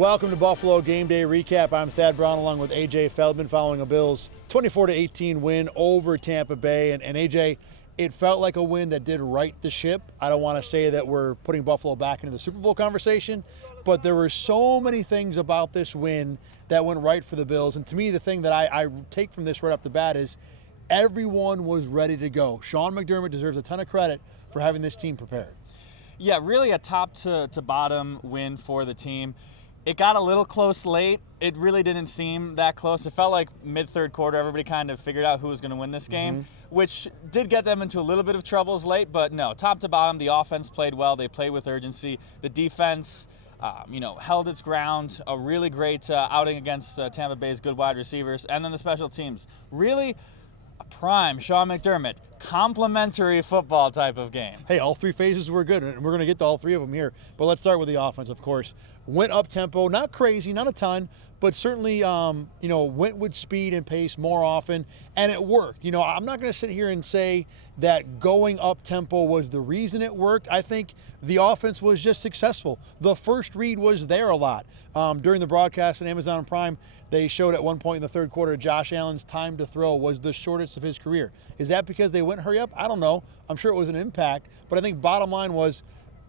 Welcome to Buffalo Game Day Recap. I'm Thad Brown along with AJ Feldman following a Bills 24-18 win over Tampa Bay. And AJ, it felt like a win that did right the ship. I don't want to say that we're putting Buffalo back into the Super Bowl conversation, but there were so many things about this win that went right for the Bills. And to me, the thing that I take from this right off the bat is everyone was ready to go. Sean McDermott deserves a ton of credit for having this team prepared. Yeah, really a top to bottom win for the team. It got a little close late. It really didn't seem that close. It felt like mid-third quarter, everybody kind of figured out who was going to win this game, which did get them into a little bit of troubles late. But no, top to bottom, the offense played well. They played with urgency. The defense, held its ground. A really great outing against Tampa Bay's good wide receivers. And then the special teams. Really a prime Sean McDermott, complimentary football type of game. Hey, all three phases were good, and we're going to get to all three of them here. But let's start with the offense, of course. Went up tempo, not crazy, not a ton, but certainly, went with speed and pace more often, and it worked. I'm not going to sit here and say that going up tempo was the reason it worked. I think the offense was just successful. The first read was there a lot. During the broadcast on Amazon Prime, they showed at one point in the third quarter, Josh Allen's time to throw was the shortest of his career. Is that because they went hurry up? I don't know. I'm sure it was an impact, but I think bottom line was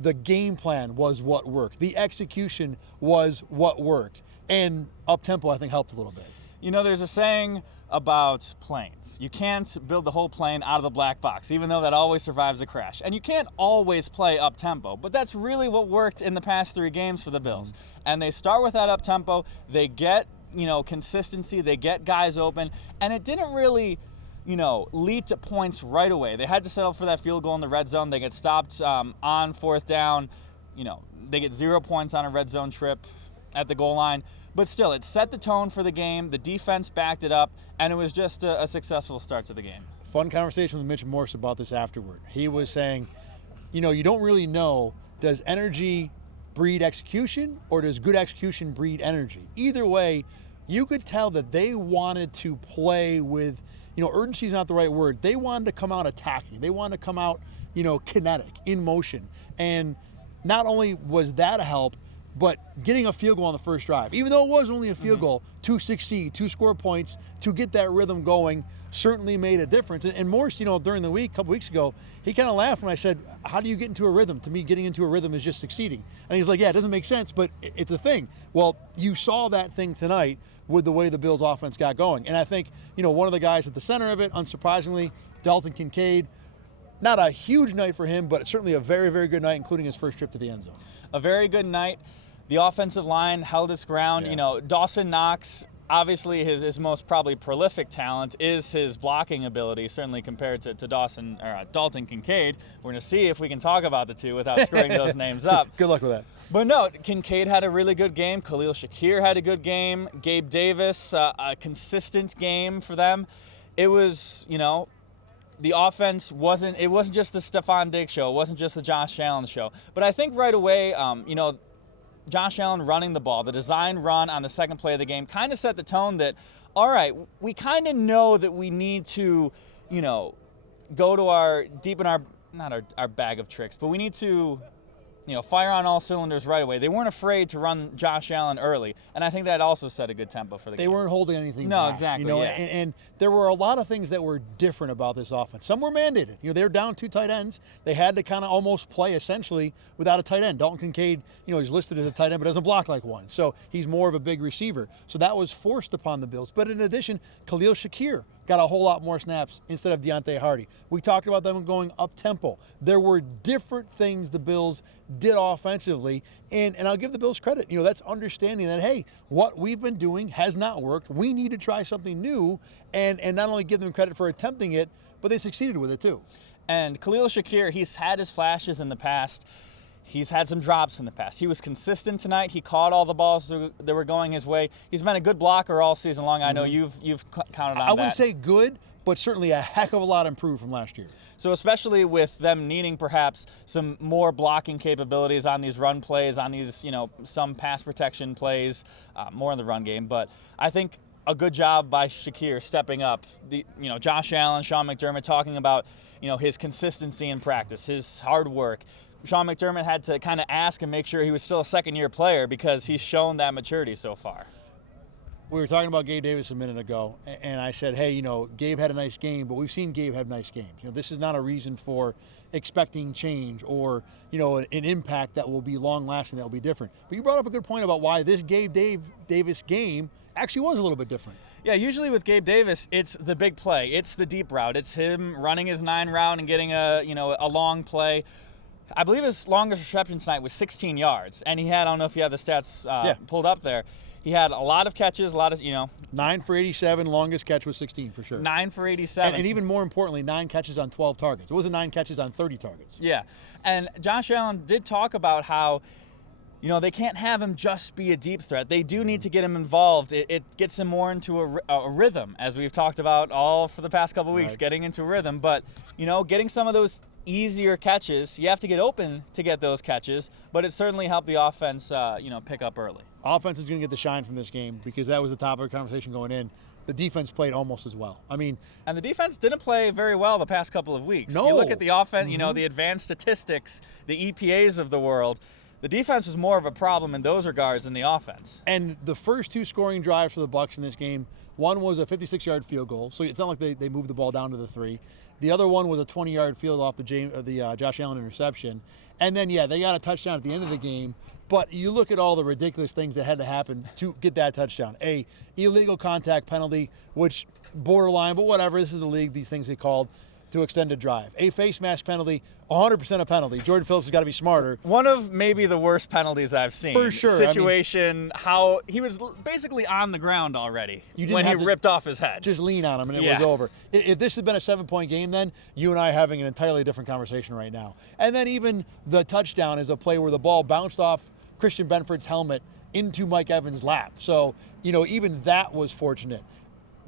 the game plan was what worked. The execution was what worked. And up-tempo, I think, helped a little bit. There's a saying about planes. You can't build the whole plane out of the black box, even though that always survives a crash. And you can't always play up-tempo, but that's really what worked in the past 3 games for the Bills. And they start with that up-tempo. They get, consistency. They get guys open. And it didn't really lead to points right away. They had to settle for that field goal in the red zone. They get stopped on fourth down. They get 0 points on a red zone trip at the goal line. But still, it set the tone for the game. The defense backed it up, and it was just a successful start to the game. Fun conversation with Mitch Morse about this afterward. He was saying, you don't really know, does energy breed execution or does good execution breed energy? Either way, you could tell that they wanted to play with, urgency is not the right word. They wanted to come out attacking. They wanted to come out, kinetic, in motion. And not only was that a help, but getting a field goal on the first drive, even though it was only a field goal, to succeed, to score points, to get that rhythm going, certainly made a difference. And Morse, during the week, a couple weeks ago, he kind of laughed when I said, how do you get into a rhythm? To me, getting into a rhythm is just succeeding. And he's like, yeah, it doesn't make sense, but it's a thing. Well, you saw that thing tonight with the way the Bills offense got going. And I think, one of the guys at the center of it, unsurprisingly, Dalton Kincaid, not a huge night for him, but certainly a very, very good night, including his first trip to the end zone. A very good night. The offensive line held its ground. Yeah. Dawson Knox, obviously his most probably prolific talent is his blocking ability, certainly compared to Dalton Kincaid. We're going to see if we can talk about the two without screwing those names up. Good luck with that. But no, Kincaid had a really good game. Khalil Shakir had a good game. Gabe Davis, a consistent game for them. It was, the offense wasn't just the Stephon Diggs show. It wasn't just the Josh Allen show. But I think right away, Josh Allen running the ball, the design run on the second play of the game kind of set the tone that, all right, we kind of know that we need to, go to not our bag of tricks, but we need to, fire on all cylinders right away. They weren't afraid to run Josh Allen early, and I think that also set a good tempo for the game. They weren't holding anything No, back, exactly, yeah. And there were a lot of things that were different about this offense. Some were mandated. They were down 2 tight ends. They had to kind of almost play essentially without a tight end. Dalton Kincaid, he's listed as a tight end but doesn't block like one. So he's more of a big receiver. So that was forced upon the Bills. But in addition, Khalil Shakir got a whole lot more snaps instead of Deontay Hardy. We talked about them going up-tempo. There were different things the Bills did offensively, and I'll give the Bills credit. That's understanding that, hey, what we've been doing has not worked. We need to try something new, and not only give them credit for attempting it, but they succeeded with it too. And Khalil Shakir, he's had his flashes in the past. He's had some drops in the past. He was consistent tonight. He caught all the balls that were going his way. He's been a good blocker all season long. I know you've counted on that. I wouldn't say good, but certainly a heck of a lot improved from last year. So especially with them needing perhaps some more blocking capabilities on these run plays, on these, some pass protection plays, more in the run game. But I think a good job by Shakir stepping up. Josh Allen, Sean McDermott talking about, his consistency in practice, his hard work. Sean McDermott had to kind of ask and make sure he was still a second-year player because he's shown that maturity so far. We were talking about Gabe Davis a minute ago, and I said, hey, Gabe had a nice game, but we've seen Gabe have nice games. This is not a reason for expecting change or, an impact that will be long-lasting, that will be different. But you brought up a good point about why this Gabe Davis game actually was a little bit different. Yeah, usually with Gabe Davis, it's the big play. It's the deep route. It's him running his 9 route and getting a long play. I believe his longest reception tonight was 16 yards, and he had, I don't know if you have the stats pulled up there, he had a lot of catches, 9 for 87, longest catch was 16 for sure. 9 for 87. And even more importantly, 9 catches on 12 targets. It wasn't 9 catches on 30 targets. Yeah, and Josh Allen did talk about how, they can't have him just be a deep threat. They do need to get him involved. It gets him more into a rhythm, as we've talked about all for the past couple of weeks, getting into rhythm. But, getting some of those easier catches, you have to get open to get those catches, but it certainly helped the offense, pick up early. Offense is going to get the shine from this game because that was the topic of the conversation going in. The defense played almost as well. And the defense didn't play very well the past couple of weeks. No. You look at the offense, the advanced statistics, the EPAs of the world. The defense was more of a problem in those regards than the offense. And the first 2 scoring drives for the Bucs in this game, one was a 56-yard field goal, so it's not like they moved the ball down to the 3. The other one was a 20-yard field off the Josh Allen interception. And then, they got a touchdown at the end of the game. But you look at all the ridiculous things that had to happen to get that touchdown. A illegal contact penalty, which borderline, but whatever, this is the league, these things they called, to extend a drive. A face mask penalty, 100% a penalty. Jordan Phillips has got to be smarter. One of maybe the worst penalties I've seen. For sure. Situation, how he was basically on the ground already when he ripped off his head. Just lean on him and it was over. If this had been a 7-point game then, you and I are having an entirely different conversation right now. And then even the touchdown is a play where the ball bounced off Christian Benford's helmet into Mike Evans' lap. So, even that was fortunate.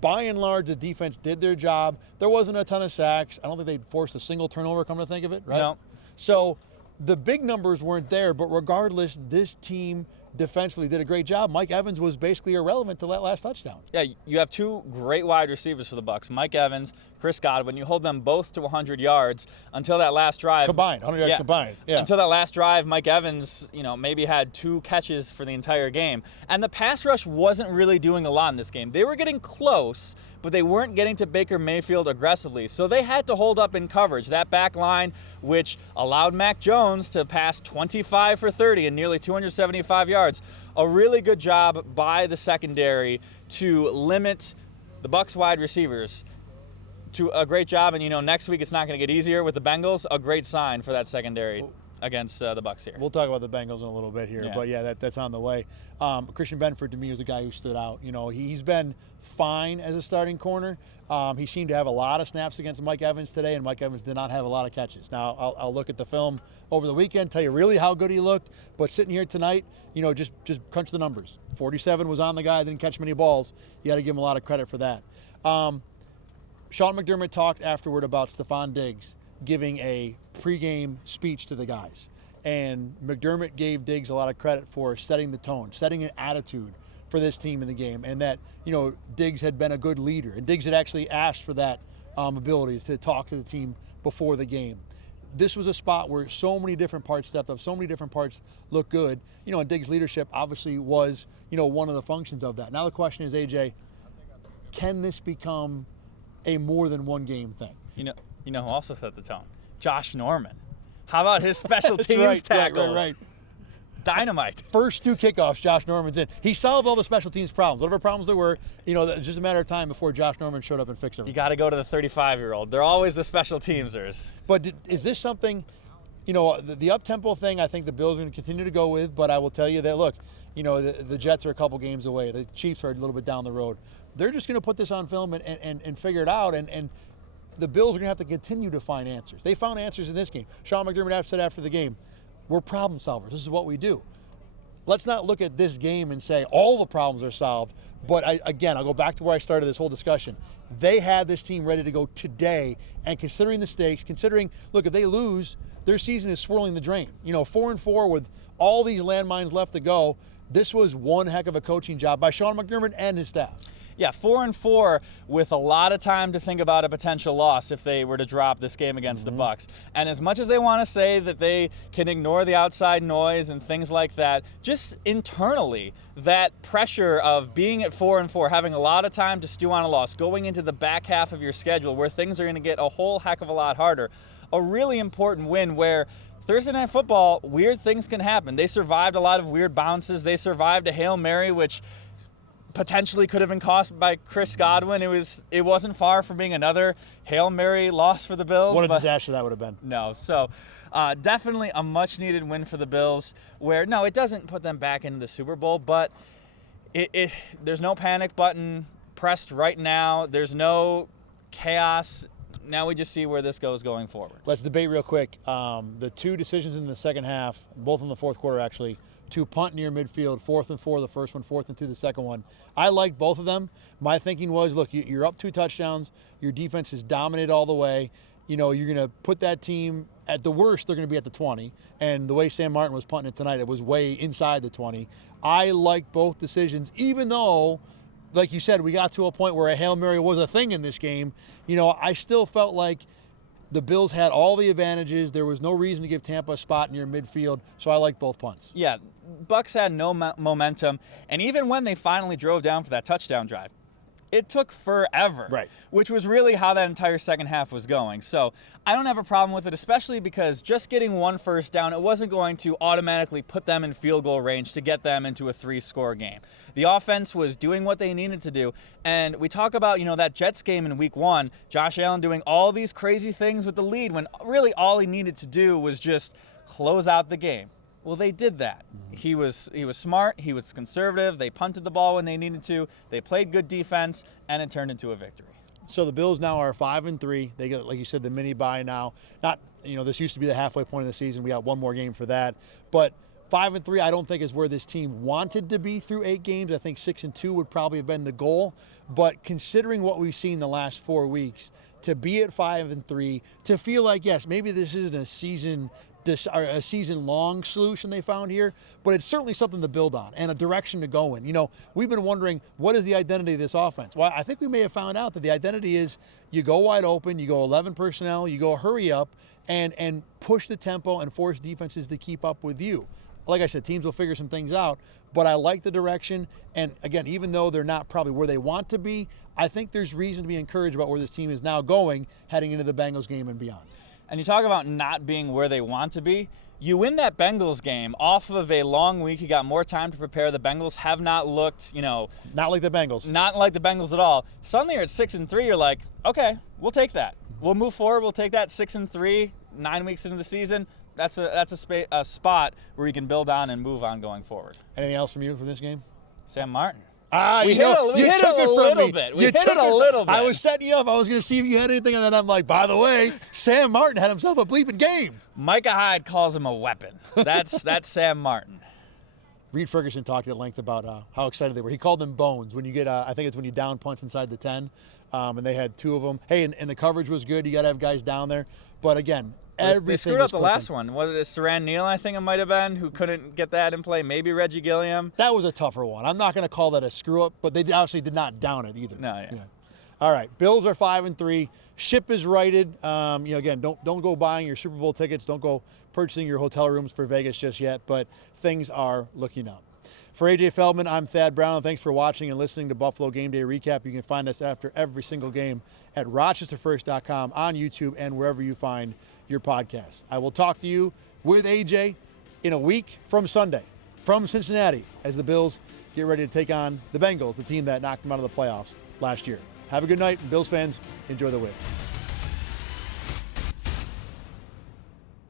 By and large, the defense did their job. There wasn't a ton of sacks. I don't think they forced a single turnover, come to think of it, right? No. So the big numbers weren't there, but regardless, this team defensively did a great job. Mike Evans was basically irrelevant to that last touchdown. Yeah, you have 2 great wide receivers for the Bucs, Mike Evans, Chris Godwin. You hold them both to 100 yards until that last drive. Combined, 100 yards combined. Yeah. Until that last drive, Mike Evans, maybe had 2 catches for the entire game. And the pass rush wasn't really doing a lot in this game. They were getting close, but they weren't getting to Baker Mayfield aggressively. So they had to hold up in coverage. That back line, which allowed Mac Jones to pass 25 for 30 and nearly 275 yards. A really good job by the secondary to limit the Bucs wide receivers to a great job. And, next week it's not going to get easier with the Bengals. A great sign for that secondary against the Bucs here. We'll talk about the Bengals in a little bit here, but that's on the way. Christian Benford to me was a guy who stood out. He's been fine as a starting corner. He seemed to have a lot of snaps against Mike Evans today, and Mike Evans did not have a lot of catches. Now, I'll look at the film over the weekend, tell you really how good he looked, but sitting here tonight, just crunch the numbers. 47 was on the guy, didn't catch many balls. You got to give him a lot of credit for that. Sean McDermott talked afterward about Stephon Diggs giving a pregame speech to the guys. And McDermott gave Diggs a lot of credit for setting the tone, setting an attitude for this team in the game, and that, Diggs had been a good leader. And Diggs had actually asked for that ability to talk to the team before the game. This was a spot where so many different parts stepped up, so many different parts looked good. And Diggs' leadership obviously was, one of the functions of that. Now the question is, AJ, can this become a more than one game thing? You know who also set the tone? Josh Norman. How about his special teams tackles? Right. Dynamite. First 2 kickoffs, Josh Norman's in. He solved all the special teams problems. Whatever problems there were, it's just a matter of time before Josh Norman showed up and fixed everything. You got to go to the 35-year-old. They're always the special teamsers. But is this something, the up-tempo thing I think the Bills are going to continue to go with, but I will tell you that, look, the Jets are a couple games away. The Chiefs are a little bit down the road. They're just going to put this on film and figure it out, and the Bills are going to have to continue to find answers. They found answers in this game. Sean McDermott said after the game, we're problem solvers. This is what we do. Let's not look at this game and say all the problems are solved. But I'll go back to where I started this whole discussion. They had this team ready to go today, and considering the stakes, look, if they lose, their season is swirling the drain. 4-4 with all these landmines left to go. this was one heck of a coaching job by Sean McDermott and his staff. Yeah, 4-4 with a lot of time to think about a potential loss if they were to drop this game against the Bucs. And as much as they want to say that they can ignore the outside noise and things like that, just internally, that pressure of being at 4-4, having a lot of time to stew on a loss, going into the back half of your schedule where things are going to get a whole heck of a lot harder, a really important win where Thursday Night Football, weird things can happen. They survived a lot of weird bounces. They survived a Hail Mary, which potentially could have been cost by Chris Godwin. It wasn't far from being another Hail Mary loss for the Bills. What a disaster that would have been. No, so definitely a much-needed win for the Bills where, no, it doesn't put them back into the Super Bowl, but there's no panic button pressed right now. There's no chaos. Now we just see where this goes going forward. Let's debate real quick. The two decisions in the second half, both in the fourth quarter actually, to punt near midfield, 4th and 4 the first one, 4th and 2 the second one. I liked both of them. My thinking was, look, you're up 2 touchdowns. Your defense is dominated all the way. You know, you're going to put that team, at the worst, they're going to be at the 20. And the way Sam Martin was punting it tonight, it was way inside the 20. I liked both decisions, even though, like you said, we got to a point where a Hail Mary was a thing in this game. You know, I still felt like the Bills had all the advantages. There was no reason to give Tampa a spot near midfield, so I like both punts. Yeah, Bucs had no momentum, and even when they finally drove down for that touchdown drive, it took forever, right? Which was really how that entire second half was going. So I don't have a problem with it, especially because just getting one first down, it wasn't going to automatically put them in field goal range to get them into a 3-score game. The offense was doing what they needed to do. And we talk about, you know, that Jets game in week 1, Josh Allen doing all these crazy things with the lead when really all he needed to do was just close out the game. Well, they did that. He was smart. He was conservative. They punted the ball when they needed to. They played good defense, and it turned into a victory. So the Bills now are 5-3. They get, like you said, the mini bye now. Not, you know, this used to be the halfway point of the season. We got one more game for that. But 5-3, I don't think is where this team wanted to be through 8 games. I think 6-2 would probably have been the goal. But considering what we've seen the last 4 weeks, to be at 5-3, to feel like, yes, maybe this isn't a season-long solution they found here, but it's certainly something to build on and a direction to go in. You know, we've been wondering, what is the identity of this offense? Well, I think we may have found out that the identity is you go wide open, you go 11 personnel, you go hurry up, and push the tempo and force defenses to keep up with you. Like I said, teams will figure some things out, but I like the direction. And again, even though they're not probably where they want to be, I think there's reason to be encouraged about where this team is now going, heading into the Bengals game and beyond. And you talk about not being where they want to be. You win that Bengals game off of a long week. You got more time to prepare. The Bengals have not looked, you know, not like the Bengals. Not like the Bengals at all. Suddenly you're at 6-3. You're like, okay, we'll take that. We'll move forward. We'll take that 6-3, 9 weeks into the season. That's a spot where you can build on and move on going forward. Anything else from you from this game? Sam Martin. We hit it a little bit. We hit it a little bit. I was setting you up. I was going to see if you had anything, and then I'm like, by the way, Sam Martin had himself a bleeping game. Micah Hyde calls him a weapon. That's Sam Martin. Reed Ferguson talked at length about how excited they were. He called them bones. When you get, I think it's when you down punch inside the 10, and they had 2 of them. Hey, and the coverage was good. You got to have guys down there. But again, they screwed up the last one. Was it Saran Neal, I think it might have been, who couldn't get that in play? Maybe Reggie Gilliam. That was a tougher one. I'm not going to call that a screw up, but they obviously did not down it either. No, yeah. All right, Bills are 5-3. Ship is righted. Again, don't go buying your Super Bowl tickets. Don't go purchasing your hotel rooms for Vegas just yet, but things are looking up. For AJ Feldman, I'm Thad Brown. Thanks for watching and listening to Buffalo Game Day Recap. You can find us after every single game at rochesterfirst.com, on YouTube, and wherever you find your podcast. I will talk to you with AJ in a week from Sunday from Cincinnati as the Bills get ready to take on the Bengals, the team that knocked them out of the playoffs last year. Have a good night, and Bills fans, enjoy the win.